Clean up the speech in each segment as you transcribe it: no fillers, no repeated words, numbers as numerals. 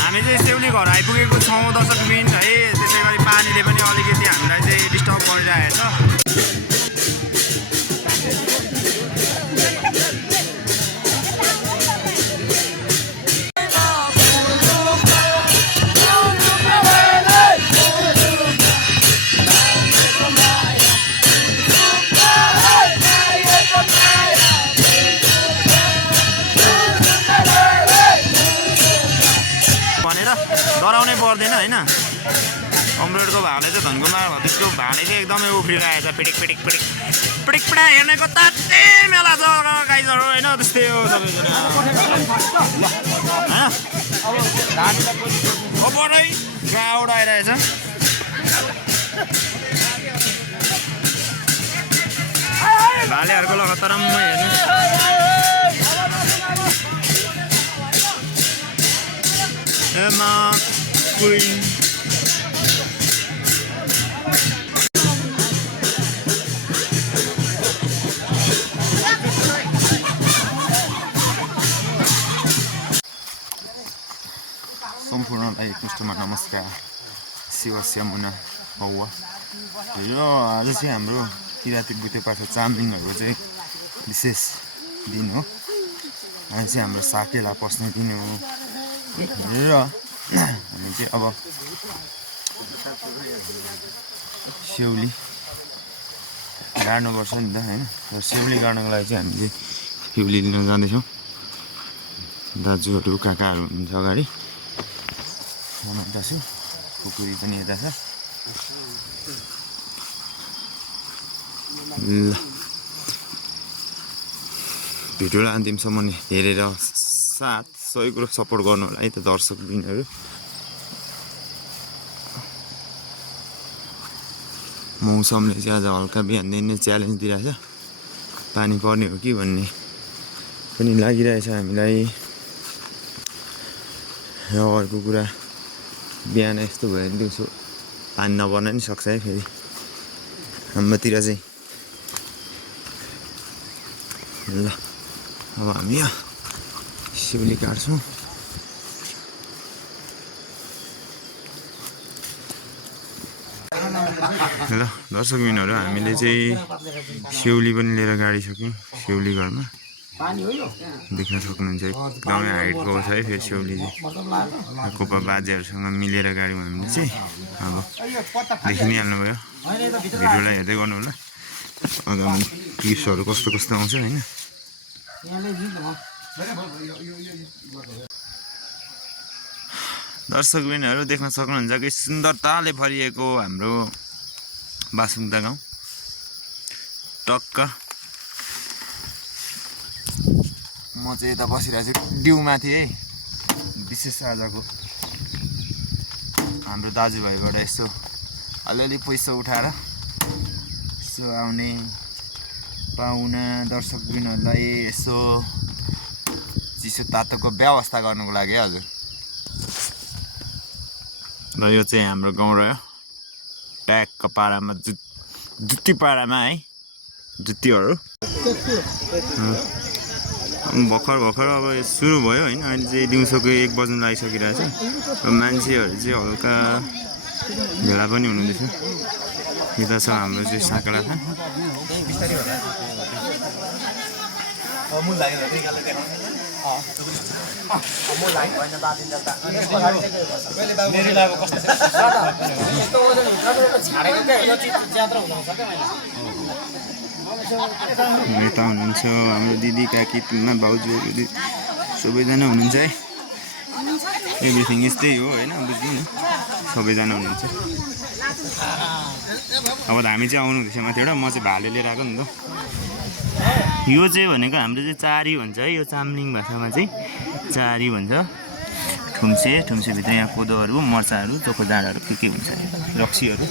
हामी चाहिँ सेउली घर आइपुगेको छौँ दर्शकबिन है। त्यसै गरी पानीले पनि अलिकति हामीलाई चाहिँ डिस्टर्ब गरिरहेको छ। डराउनै पर्दैन होइन। अमरेडको भाले चाहिँ धनकुमा त्यसको भाले चाहिँ एकदमै उफ्रिरहेको छ। पिटिक पिटिक पिटिक पिटिक पिटा हेर्नेको तात्ते मेला छ गाइजहरू होइन। त्यस्तै हो सबैजना बडै गाउड आइरहेछ। भालेहरूको लखतरम्मै हेर्नु। Emma Queen सम्पूर्णलाई पृष्ठमा नमस्कार। शिवस्य मुना हौवा। यो आज चाहिँ हाम्रो किराती बुटे पाठा चामलिङहरूको चाहिँ विशेष दिन हो। आज चाहिँ हाम्रो साकेला पस्ने दिन हो र हामी चाहिँ अब सेउली गाड्नुपर्छ नि त होइन। र सेउली गाड्नको लागि चाहिँ हामी चाहिँ सेउली लिन जाँदैछौँ। दाजुहरू काकाहरू हुनुहुन्छ अगाडि। दाजु कुकुरी पनि यता छ। ल भिडियोलाई अन्तिमसम्म हेरेर साथ सहयोग र सपोर्ट गर्नु होला है त दर्शकबिनहरू। मौसमले चाहिँ आज हल्का बिहानदेखि नै च्यालेन्ज दिइरहेछ। पानी पर्ने हो कि भन्ने पनि लागिरहेछ हामीलाई। र अर्को कुरा बिहान यस्तो भयो भने दिउँसो पानी नपर्न नि सक्छ है फेरि हाम्रोतिर चाहिँ। ल अब हामी सेउली काट्छौँ। ल दर्शकबिनहरू हामीले चाहिँ सेउली पनि लिएर गाडिसक्यौँ। सेउली घरमा देख्न सक्नुहुन्छ एकदमै हाइटको छ है। फेरि सेउली चाहिँ कोपा बाजेहरूसँग मिलेर गाड्यौँ हामीले चाहिँ। अब देखि नै हाल्नुभयो। भिडियोलाई हेर्दै गर्नु होला। आगामी क्लिप्सहरू कस्तो कस्तो आउँछ होइन। दर्शकबिनहरू देख्न सक्नुहुन्छ कि सुन्दरताले भरिएको हाम्रो बासुङदा गाउँ टक्क। म चाहिँ यता बसिरहेको छु डिउमाथि है। विशेष आजको हाम्रो दाजुभाइबाट यसो अलिअलि पैसा उठाएर यसो आउने पाहुना दर्शकबिनहरूलाई यसो चिसो तातोको व्यवस्था गर्नुको लागि हजुर। र यो चाहिँ हाम्रो गाउँ रह्यो ट्यागको पारामा जुत्ती पारामा है जुत्तीहरू। भर्खर भर्खर अब सुरु भयो होइन। अहिले चाहिँ दिउँसोको 1 बज्नु लागिसकिरहेछ। मान्छेहरू चाहिँ हल्का भेला पनि हुनुहुँदैछ। यता छ हाम्रो चाहिँ साकेला थान। नेता हुनुहुन्छ हाम्रो दिदी काकी तुलना भाउजूहरू सबैजना हुनुहुन्छ है। एभ्रिथिङ यस्तै हो होइन बुझ्नु न। सबैजना हुनुहुन्छ। अब हामी चाहिँ आउनु हुँदैछ माथिबाट। म चाहिँ भाले लिएर आएको नि त। यो चाहिँ भनेको हाम्रो चाहिँ चारी भन्छ है। यो चामलिङ भाषामा चाहिँ चारी भन्छ। ठुम्सेभित्र यहाँ कोदोहरू मर्चाहरू चोखो डाँडाहरू के हुन्छ रक्सीहरू।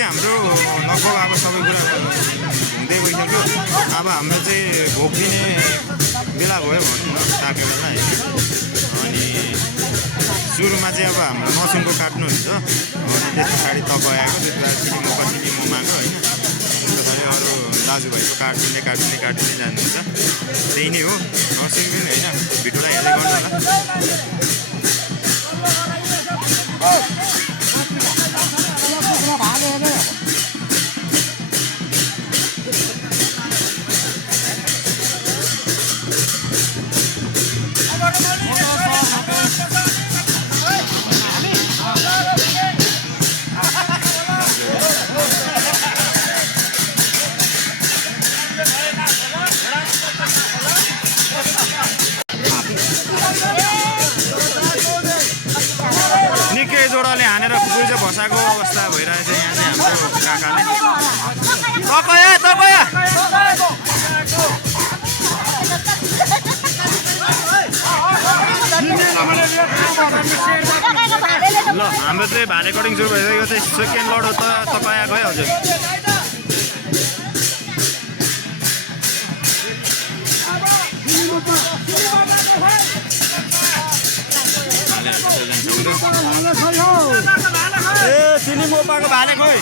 हाम्रो लगभग अब सबै कुरा हुँदै गइसक्यो। अब हाम्रो चाहिँ भोग्दिने बेला भयो भनौँ न, पाके बेला होइन। अनि सुरुमा चाहिँ अब हाम्रो नसुनको काट्नुहुन्छ, अनि त्यस पछाडि तपयाएको, त्यस पछाडि सिली मोमाको होइन, त्यस पछाडि अरू दाजुभाइको काट्ने जानुहुन्छ। त्यही नै हो, नसुन पनि होइन। भिडियोलाई हेर्दै गर्नु होला। निकै जोडाले हानेर कुकुर चाहिँ भसाएको अवस्था भइरहेछ यहाँ चाहिँ हाम्रो काकाले। ल हाम्रो चाहिँ भाले कटिङ सुरु भइसक्यो। चाहिँ सेकेन्ड लड हो त तपाईँ आएको है हजुर। ए सिली मोपाको भाले खोइ।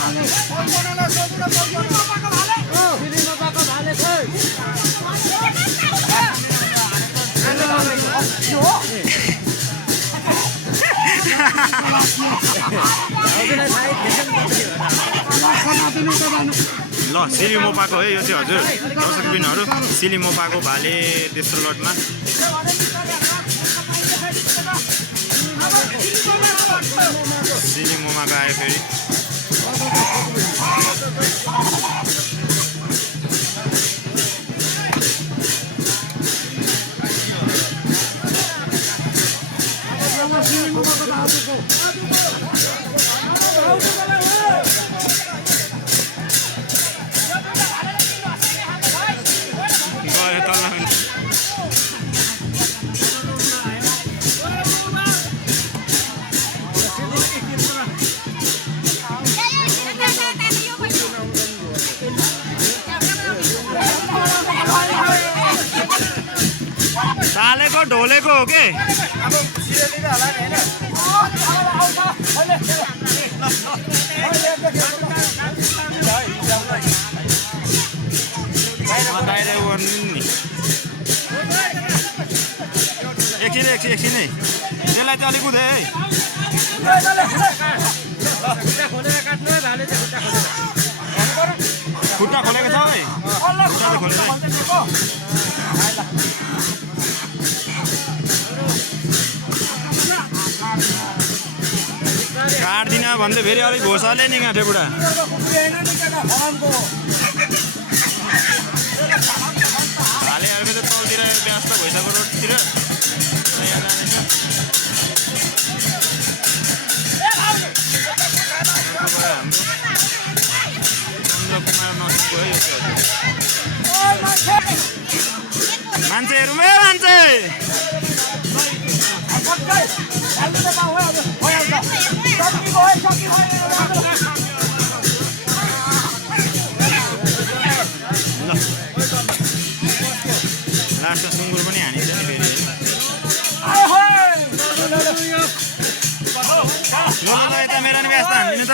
ल सिली मोपाको है यो चाहिँ हजुर। दर्शकबिनहरू सिली मोपाको भाले तेस्रो लटमा। सिली मोमाको आयो फेरि। सालेको ढोलेको हो के? एकछिन है त्यसलाई चाहिँ अलिक उधे है। खुट्टा खोलेको छ है, खुट्टा चाहिँ खोलेर काट्दिन भन्दै फेरि अलिक घोसाले नि गाँठे बुढा। भालेहरूको चाहिँ तलतिर व्यस्त भइसक्यो रोडतिर यहाँ जानेछ। हाम्रो कुमार नसुको है यो चाहिँ। मान्छेहरू मान्छे लास्टमा सुँगुर पनि हानिन्छ नि फेरि होइन। यता मेरो नि व्यस्त हान्दिनु त।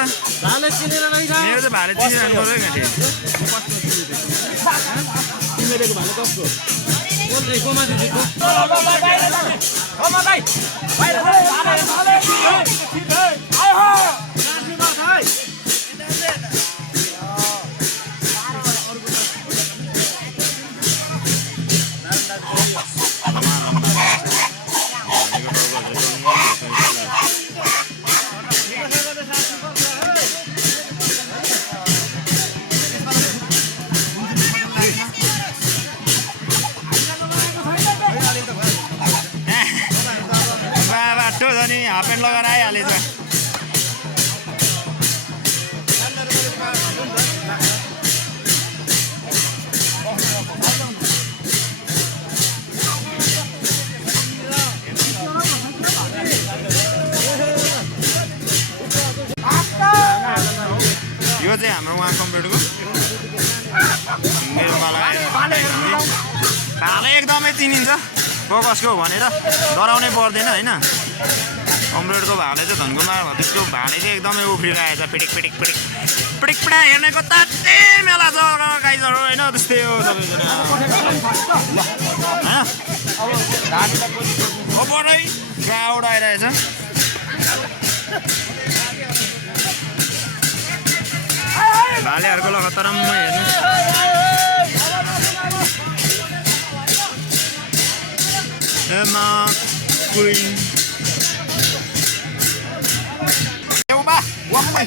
मेरो त भाले चिनिरहनु पर्यो गाँठे। उहाँ कम्प्युटरको मेरो भाले एकदमै चिनिन्छ फोकसको भनेर डराउनै पर्दैन होइन कम्प्युटरको भाले चाहिँ धनकुमार त्यसको भाले चाहिँ एकदमै उफ्रिरहेछ पिटिक पिटिक पिटिक पिटिक पिटा हेर्नेको तात्तै मेला छ गाइजहरू होइन त्यस्तै हो सबैजना पढाइ गाउड आइरहेछ भालेहरूको लखतरममा हेर्नु एमा क्वीन एउटा वाममै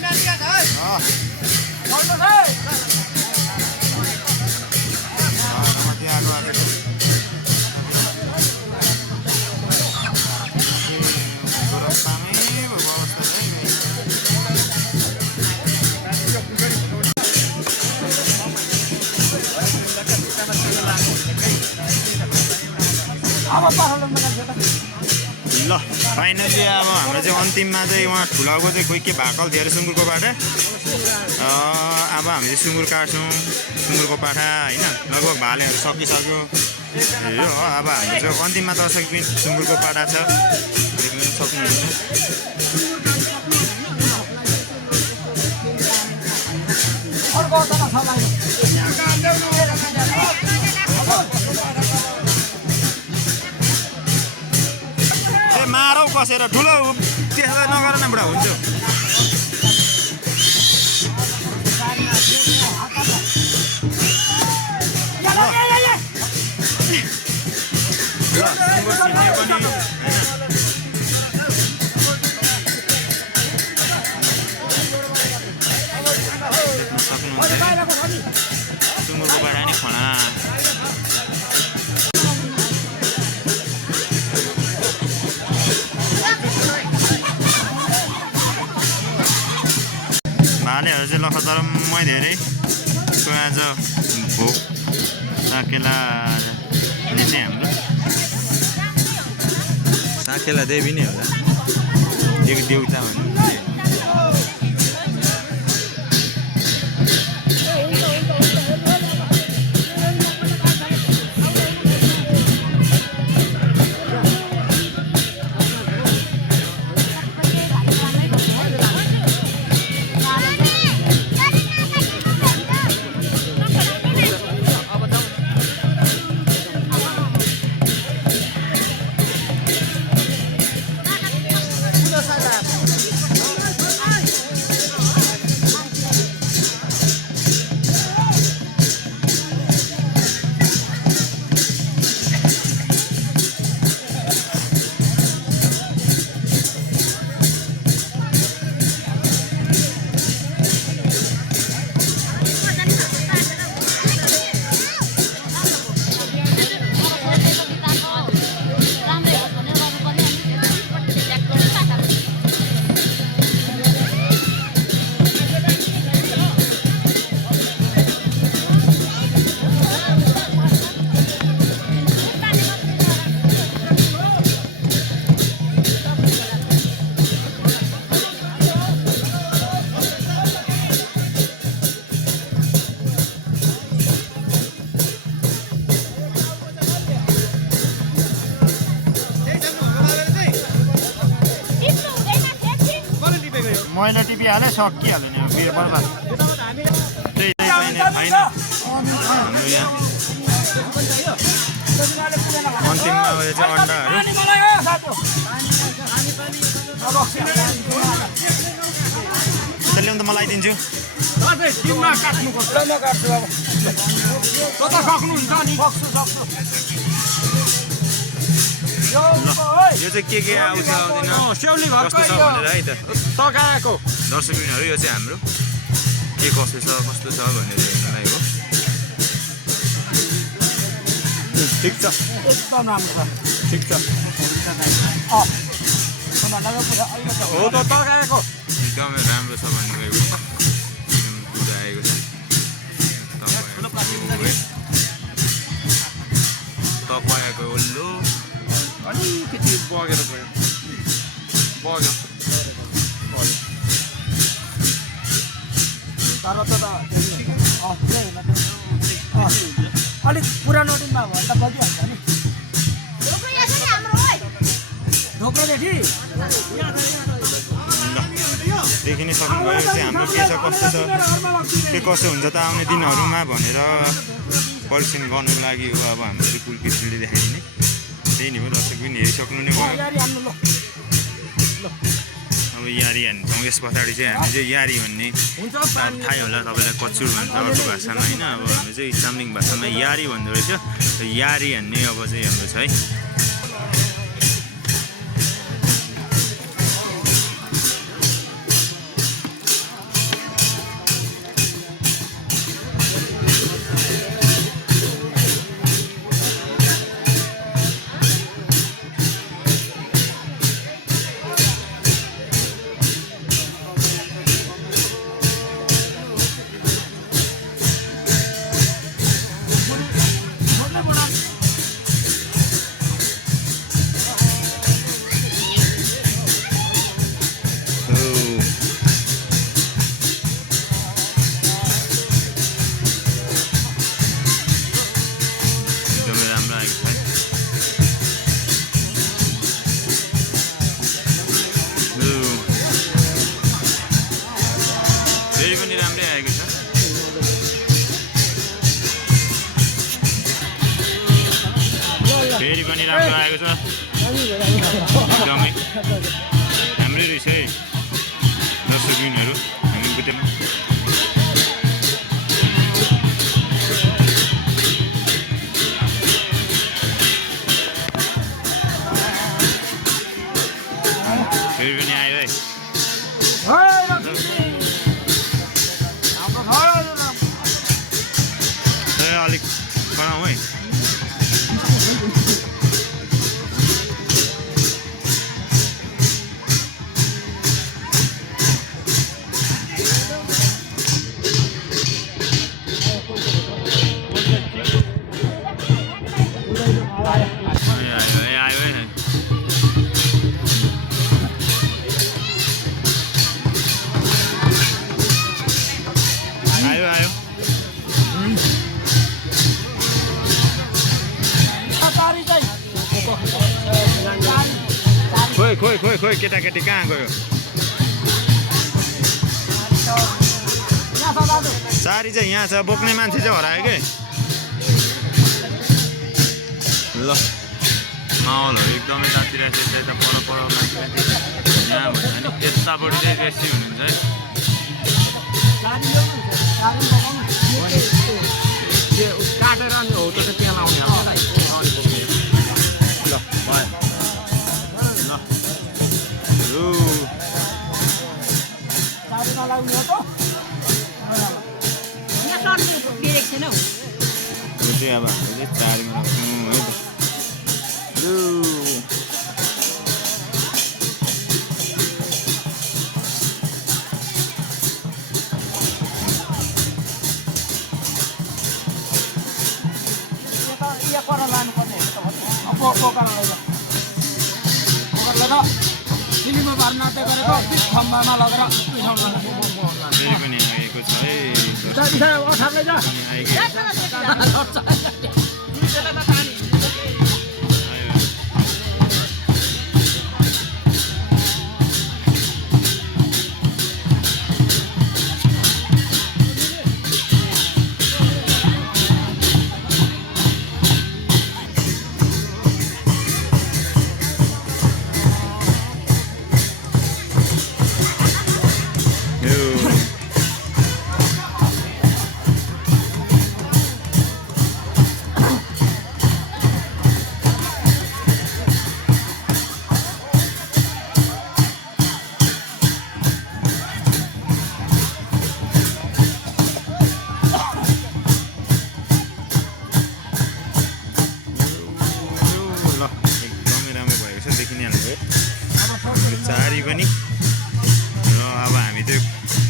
ल फाइनली अब हाम्रो चाहिँ अन्तिममा चाहिँ उहाँ ठुलाको चाहिँ कोही के भाकल थियो अरे सुँगुरको पाठा अब हामी चाहिँ सुँगुर काट्छौँ सुँगुरको पाठा होइन लगभग भालेहरू सकिसक्यो यो हो अब हाम्रो चाहिँ अन्तिममा दर्शक पनि सुँगुरको पाठा छ देख्न सक्नुहुन्छ मारौ कसेर ठुलो त्यसो नगर न बुढा हुन्छ सुँगुरको बाटा नि खना भालेहरू चाहिँ लखतरमै धेरै आज भोक साकेलाले चाहिँ हाम्रो साकेला देवी नै होला एक देउता भन्नु मैले टिपिहालेँ सकिहाल्यो नि बिर बर्बाद त्यही छैन हाम्रो यहाँ अन्तिममा चाहिँ अन्डाहरू त्यसले त मलाई दिन्छु यो चाहिँ के आउँछ आउँदैन कस्तो छ भनेर है त तगाएको दर्शकबिनहरू यो चाहिँ हाम्रो के कस्तो छ कस्तो छ भनेर हेर्नलाई हो ठिक छ एकदम राम्रो छ ठिक छ हो त तगाएको एकदमै राम्रो छ भन्नुभएको कुरा आएको छ तपाईँको ओल्लो अलिकति बगेर गयो बग्यो अलिक पुरानो टिममा भन्दा बगिहाल्छ नि ढोक्रोदेखि देखि नै सक्नुभयो चाहिँ हाम्रो के छ कस्तो छ के कसो हुन्छ त आउने दिनहरूमा भनेर परीक्षण गर्नुको लागि हो अब हाम्रो चाहिँ कुल पिछडीले देखाइदिने त्यही नै हो दर्शक पनि हेरिसक्नु नै भयो अब यारी हान्छौँ यस पछाडि चाहिँ हामी चाहिँ यारी भन्ने थाहै होला तपाईँलाई कचुर भन्छ अर्को भाषामा होइन अब हामी चाहिँ चाम्लिङ भाषामा यारी भन्दो रहेछ यारी हान्ने अब चाहिँ हाम्रो छ है फेरि पनि राम्रो आएको छ एकदमै राम्रै रहेछ है दर्शकबिनहरू हामी बुझ्दैनौँ फेरि पनि आयो है अलिक बनाऊ है खोइ केटाकेटी कहाँ गयो सारी चाहिँ यहाँ छ बोक्ने मान्छे चाहिँ हरायो के ल माहौलहरू एकदमै तातिरहेको छ यता पर यहाँ भन्दा नि त्यतापट्टि चाहिँ बेसी हुनुहुन्छ है काटेर नि हो त त्यहाँ लाउने ल चाहिँ अब हामीले चाहिँ चारीमा राख्नु है त फिल्ममा भर्नाते गरेको खम्बामा लगेर फेरि पनि आएको छ है चारी पनि र अब हामी चाहिँ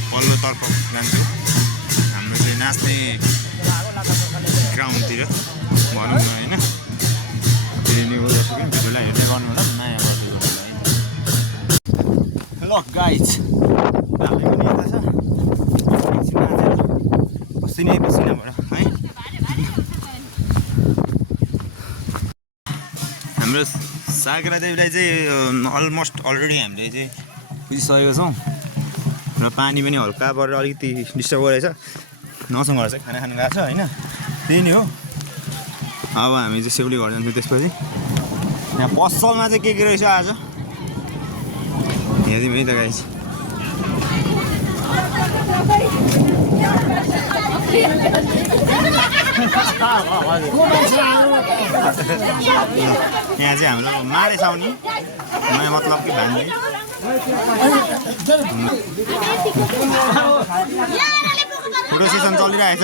पल्लोतर्फ जान्छौँ हाम्रो चाहिँ नाच्ने ग्राउन्डतिर भनौँ न होइन हेर्नेको जस्तो पनि भिडियोलाई हेर्ने गर्नु होला नयाँ बसेको ल गाइज हामी पनि यता छ पसिनै पसिना भएर है। हाम्रो सागरा देवीलाई चाहिँ अलमोस्ट अलरेडी हामीले चाहिँ पुजिसकेको छौँ र पानी पनि हल्का परेर अलिकति डिस्टर्ब गरेछ। नसँग चाहिँ खाना खानु गएको छ होइन, त्यही नै हो। अब हामी चाहिँ सेउली घर जान्छौँ। त्यसपछि यहाँ पसलमा चाहिँ के रहेछ आज हेरिदिउँ है त गाइस। यहाँ चाहिँ हाम्रो मारे छाउनी मतलब कि भान्ने फोटो सेसन चलिरहेछ।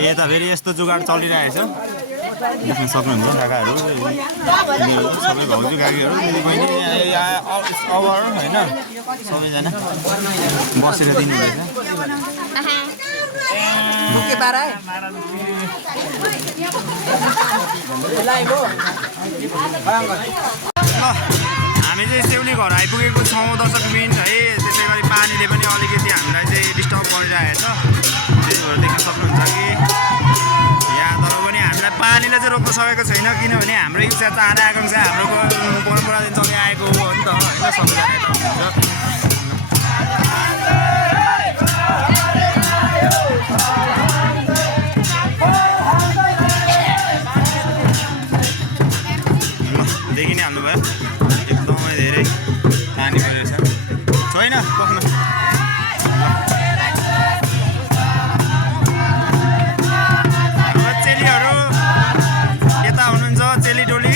यता फेरि यस्तो जुगाड चलिरहेछ, देख्न सक्नुहुन्छ काकाहरू सबै भाउजू काकीहरू दिदीबहिनी अवर होइन सबैजना बसेर दिनुहुँदैछ। हामी चाहिँ सेउली घर आइपुगेको छौँ दर्शक बिन है। त्यसै गरी पानीले पनि अलिकति हामीलाई चाहिँ डिस्टर्ब गरिरहेछ, त्यही भएर देख्न सक्नुहुन्छ कि यहाँ तर पनि हामीलाई पानीले चाहिँ रोक्न सकेको छैन, किनभने हाम्रो इच्छा चाहना आकाङ्क्षा हाम्रो परम्परादेखि चल्दै आएको हो नि त होइन। सबैजना यता हुनुहुन्छ। देखि नै हाल्नुभयो एकदमै धेरै पानी परेको छ छैन पक्न। चेलीहरू यता हुनुहुन्छ, चेली टोली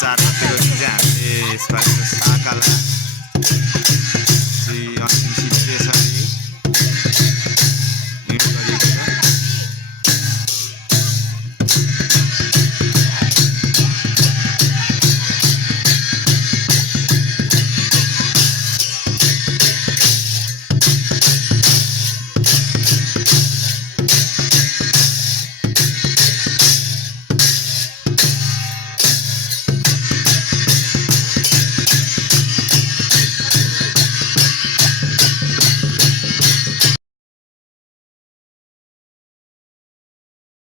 चार गतेको दिन चाहिँ हामीले यसपालि